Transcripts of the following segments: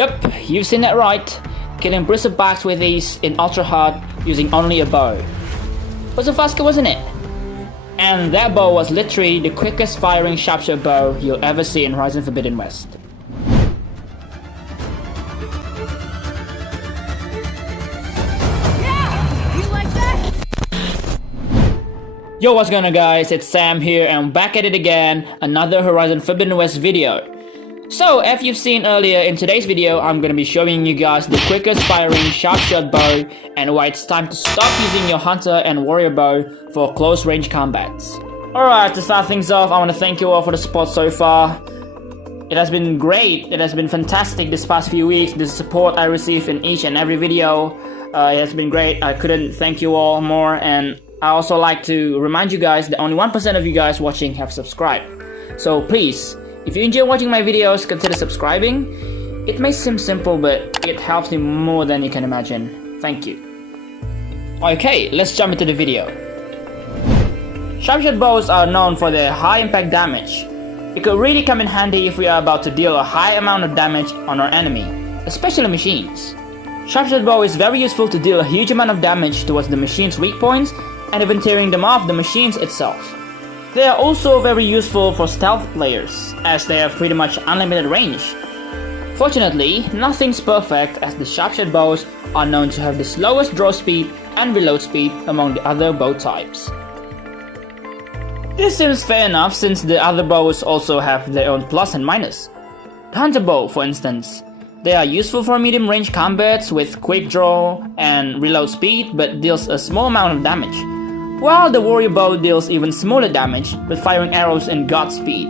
Yup, you've seen that right. Killing bristlebacks with ease in ultra hard using only a bow. Was a faster, wasn't it? And that bow was literally the quickest firing sharpshooter bow you'll ever see in Horizon Forbidden West. Yeah! You like that? Yo, what's going on guys, it's Sam here and back at it again, another Horizon Forbidden West video. So, as you've seen earlier in today's video, I'm gonna be showing you guys the quickest firing sharpshooter bow and why it's time to stop using your hunter and warrior bow for close range combats. Alright, to start things off, I want to thank you all for the support so far. It has been great, it has been fantastic this past few weeks, the support I receive in each and every video. It has been great, I couldn't thank you all more, and I also like to remind you guys that only 1% of you guys watching have subscribed. So please, if you enjoy watching my videos, consider subscribing. It may seem simple, but it helps me more than you can imagine. Thank you. Okay, let's jump into the video. Sharpshooter bows are known for their high impact damage. It could really come in handy if we are about to deal a high amount of damage on our enemy, especially machines. Sharpshooter bow is very useful to deal a huge amount of damage towards the machine's weak points and even tearing them off the machines itself. They are also very useful for stealth players, as they have pretty much unlimited range. Fortunately, nothing's perfect, as the sharpshooter bows are known to have the slowest draw speed and reload speed among the other bow types. This seems fair enough since the other bows also have their own plus and minus. The hunter bow, for instance, they are useful for medium range combats with quick draw and reload speed but deals a small amount of damage, while the warrior bow deals even smaller damage with firing arrows in god speed.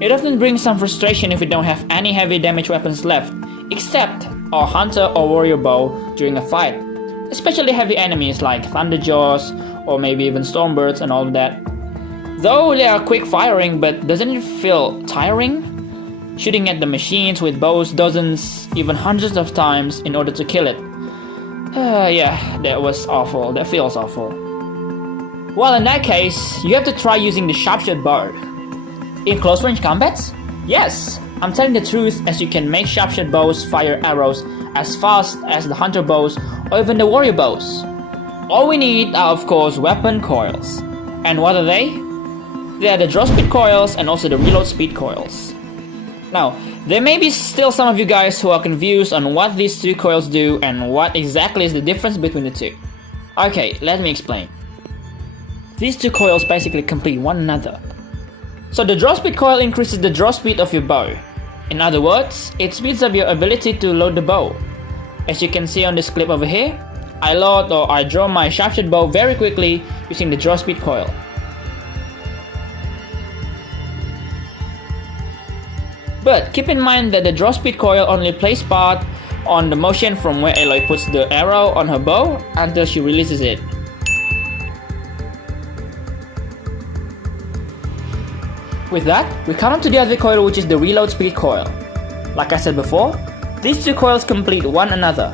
It often brings some frustration if we don't have any heavy damage weapons left, except our hunter or warrior bow during a fight, especially heavy enemies like thunderjaws or maybe even stormbirds and all of that. Though they are quick firing, but doesn't it feel tiring? Shooting at the machines with bows dozens, even hundreds of times in order to kill it. Yeah, that was awful, that feels awful. Well, in that case, you have to try using the sharpshooter bow. In close range combats? Yes, I'm telling the truth, as you can make sharpshooter bows fire arrows as fast as the hunter bows or even the warrior bows. All we need are of course weapon coils. And what are they? They are the draw speed coils and also the reload speed coils. Now, there may be still some of you guys who are confused on what these two coils do and what exactly is the difference between the two. Okay, let me explain. These two coils basically complete one another. So the draw speed coil increases the draw speed of your bow. In other words, it speeds up your ability to load the bow. As you can see on this clip over here, I load or I draw my sharpshooter bow very quickly using the draw speed coil. But keep in mind that the draw speed coil only plays part on the motion from where Aloy puts the arrow on her bow until she releases it. With that, we come on to the other coil, which is the reload speed coil. Like I said before, these two coils complete one another,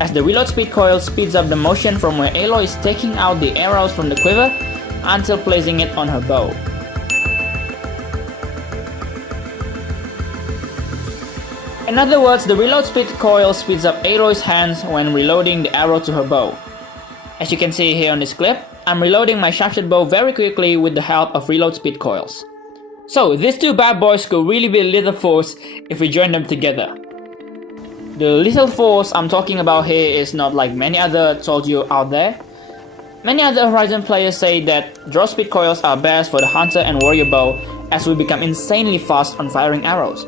as the reload speed coil speeds up the motion from where Aloy is taking out the arrows from the quiver until placing it on her bow. In other words, the reload speed coil speeds up Aloy's hands when reloading the arrow to her bow. As you can see here on this clip, I'm reloading my sharpshooter bow very quickly with the help of reload speed coils. So these two bad boys could really be a lethal force if we join them together. The lethal force I'm talking about here is not like many other Soldier out there. Many other Horizon players say that draw speed coils are best for the hunter and warrior bow, as we become insanely fast on firing arrows.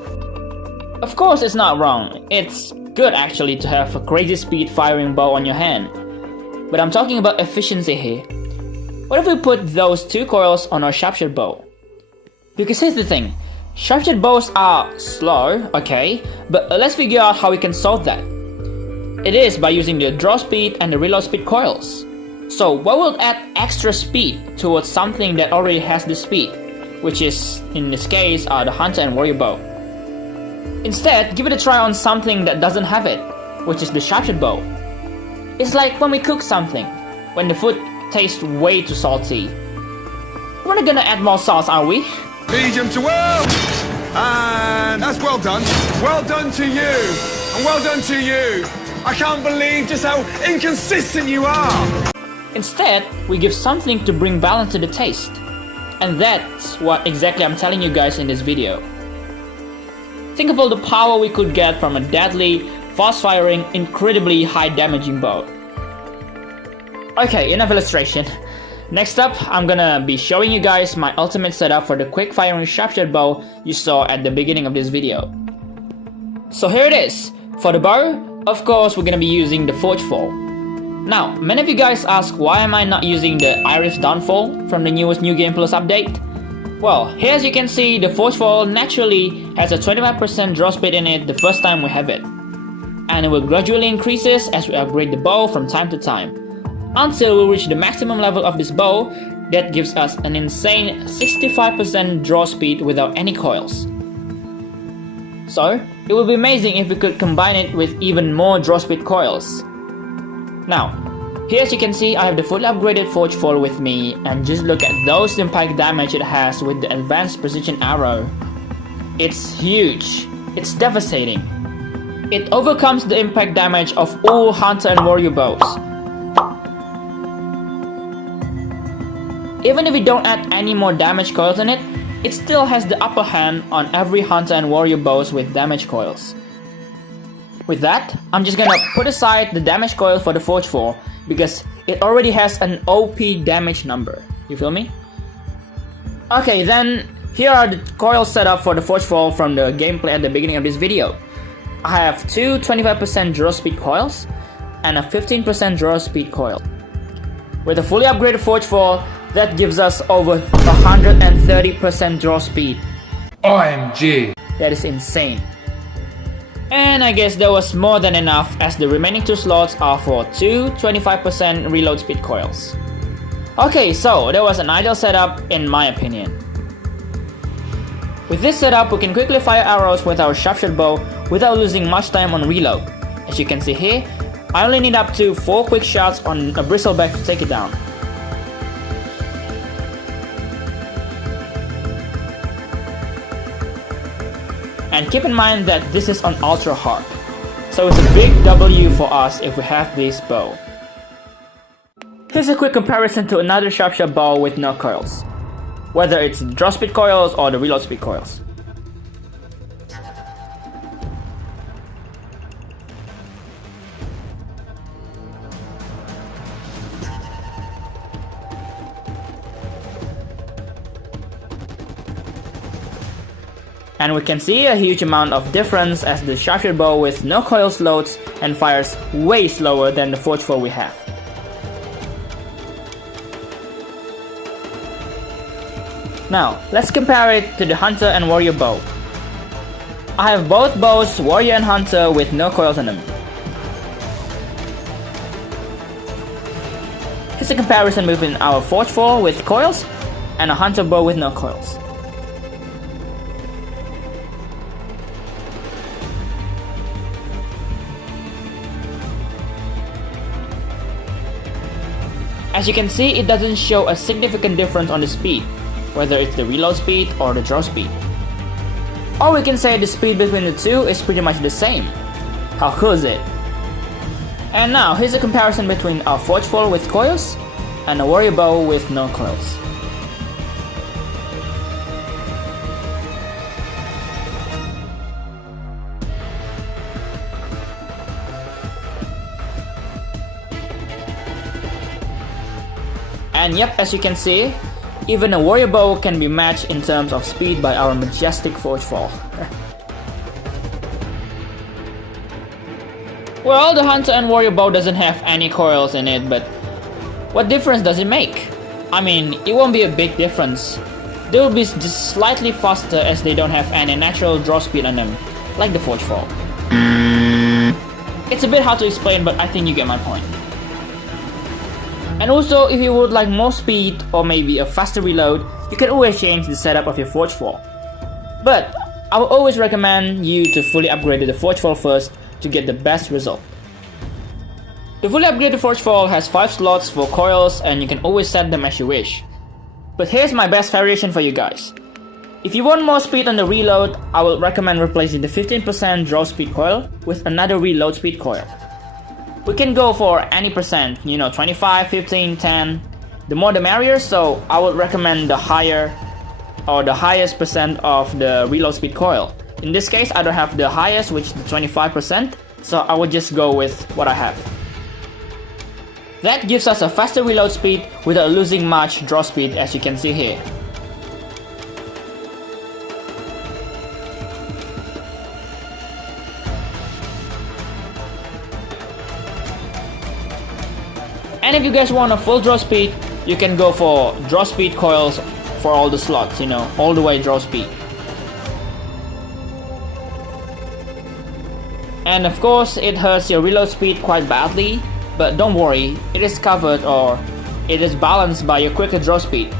Of course, it's not wrong. It's good actually to have a crazy speed firing bow on your hand. But I'm talking about efficiency here. What if we put those two coils on our sharpshooter bow? Because here's the thing, sharpshooter bows are slow, okay, but let's figure out how we can solve that. It is by using the draw speed and the reload speed coils. So what will add extra speed towards something that already has the speed, which is, in this case, the hunter and warrior bow. Instead, give it a try on something that doesn't have it, which is the sharpshooter bow. It's like when we cook something, when the food tastes way too salty. We're not gonna add more sauce, are we? Medium to well! And that's well done. Well done to you. And well done to you. I can't believe just how inconsistent you are. Instead, we give something to bring balance to the taste. And that's what exactly I'm telling you guys in this video. Think of all the power we could get from a deadly, fast-firing, incredibly high-damaging bow. Okay, enough illustration. Next up, I'm gonna be showing you guys my ultimate setup for the quick-firing sharpshot bow you saw at the beginning of this video. So here it is. For the bow, of course, we're gonna be using the Forge Fall. Now, many of you guys ask why am I not using the Iris Downfall from the newest New Game Plus update? Well, here as you can see, the Forge Fall naturally has a 25% draw speed in it the first time we have it. And it will gradually increases as we upgrade the bow from time to time, until we reach the maximum level of this bow that gives us an insane 65% draw speed without any coils. So, it would be amazing if we could combine it with even more draw speed coils. Now, here as you can see, I have the fully upgraded Forge Fall with me, and just look at those impact damage it has with the advanced precision arrow. It's huge. It's devastating. It overcomes the impact damage of all Hunter and Warrior bows. Even if we don't add any more damage coils in it, it still has the upper hand on every Hunter and Warrior bows with damage coils. With that, I'm just gonna put aside the damage coil for the Forge Fall because it already has an OP damage number. You feel me? Okay, then here are the coils set up for the Forge Fall from the gameplay at the beginning of this video. I have two 25% draw speed coils and a 15% draw speed coil. With a fully upgraded Forge Fall, that gives us over 130% draw speed. OMG! That is insane. And I guess that was more than enough, as the remaining two slots are for two 25% reload speed coils. Okay, so that was an ideal setup in my opinion. With this setup, we can quickly fire arrows with our sharpshot bow without losing much time on reload. As you can see here, I only need up to 4 quick shots on a bristleback to take it down. And keep in mind that this is on ultra hard, so it's a big W for us if we have this bow. Here's a quick comparison to another sharpshot bow with no coils, whether it's the draw speed coils or the reload speed coils. And we can see a huge amount of difference as the sharpshot bow with no coils loads and fires way slower than the Forge Fall we have. Now, let's compare it to the Hunter and Warrior bow. I have both bows, Warrior and Hunter, with no coils on them. Here's a comparison between our Forge Fall with coils and a Hunter bow with no coils. As you can see, it doesn't show a significant difference on the speed, whether it's the reload speed or the draw speed. Or we can say the speed between the two is pretty much the same. How cool is it? And now, here's a comparison between our Forge Fall with coils and a Warrior bow with no coils. And yep, as you can see, even a Warrior bow can be matched in terms of speed by our majestic Forge Fall. Well, the Hunter and Warrior bow doesn't have any coils in it, but what difference does it make? I mean, it won't be a big difference. They will be just slightly faster as they don't have any natural draw speed on them, like the Forge Fall. It's a bit hard to explain, but I think you get my point. And also, if you would like more speed or maybe a faster reload, you can always change the setup of your Forge Fall. But I will always recommend you to fully upgrade the Forge Fall first to get the best result. The fully upgraded Forge Fall has 5 slots for coils and you can always set them as you wish. But here's my best variation for you guys. If you want more speed on the reload, I would recommend replacing the 15% draw speed coil with another reload speed coil. We can go for any percent, 25, 15, 10. The more the merrier, so I would recommend the higher or the highest percent of the reload speed coil. In this case, I don't have the highest, which is the 25%, so I would just go with what I have. That gives us a faster reload speed without losing much draw speed, as you can see here. And if you guys want a full draw speed, you can go for draw speed coils for all the slots, all the way draw speed. And of course, it hurts your reload speed quite badly, but don't worry, it is covered or it is balanced by your quicker draw speed,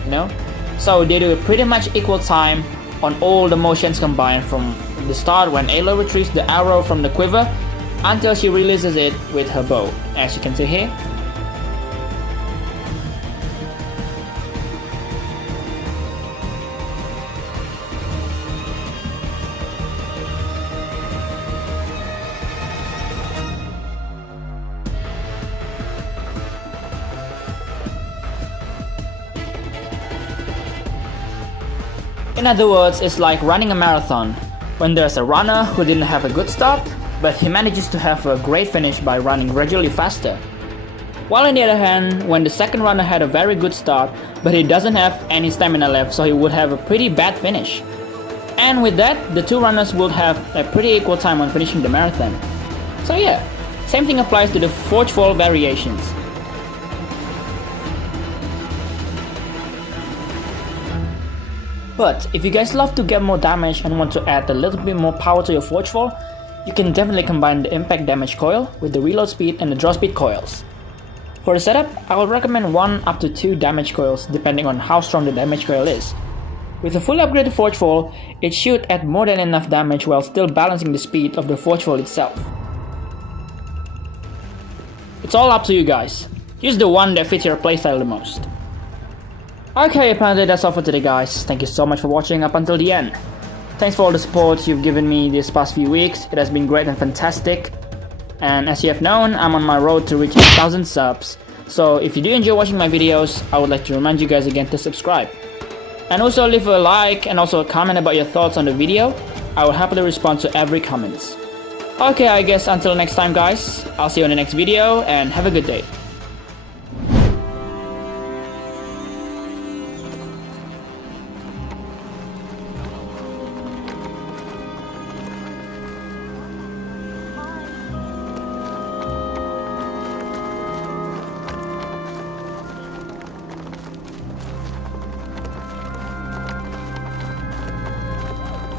So they do pretty much equal time on all the motions combined from the start when Aloy retrieves the arrow from the quiver until she releases it with her bow, as you can see here. In other words, it's like running a marathon, when there's a runner who didn't have a good start, but he manages to have a great finish by running gradually faster. While on the other hand, when the second runner had a very good start, but he doesn't have any stamina left, so he would have a pretty bad finish. And with that, the two runners would have a pretty equal time on finishing the marathon. So yeah, same thing applies to the Forgefall variations. But if you guys love to get more damage and want to add a little bit more power to your Forgefall, you can definitely combine the impact damage coil with the reload speed and the draw speed coils. For the setup, I would recommend 1 up to 2 damage coils depending on how strong the damage coil is. With a fully upgraded Forgefall, it should add more than enough damage while still balancing the speed of the Forgefall itself. It's all up to you guys. Use the one that fits your playstyle the most. Okay, apparently that's all for today guys. Thank you so much for watching up until the end. Thanks for all the support you've given me these past few weeks. It has been great and fantastic. And as you have known, I'm on my road to reaching 1,000 subs. So if you do enjoy watching my videos, I would like to remind you guys again to subscribe. And also leave a like and also a comment about your thoughts on the video. I will happily respond to every comment. Okay, I guess until next time guys, I'll see you in the next video and have a good day.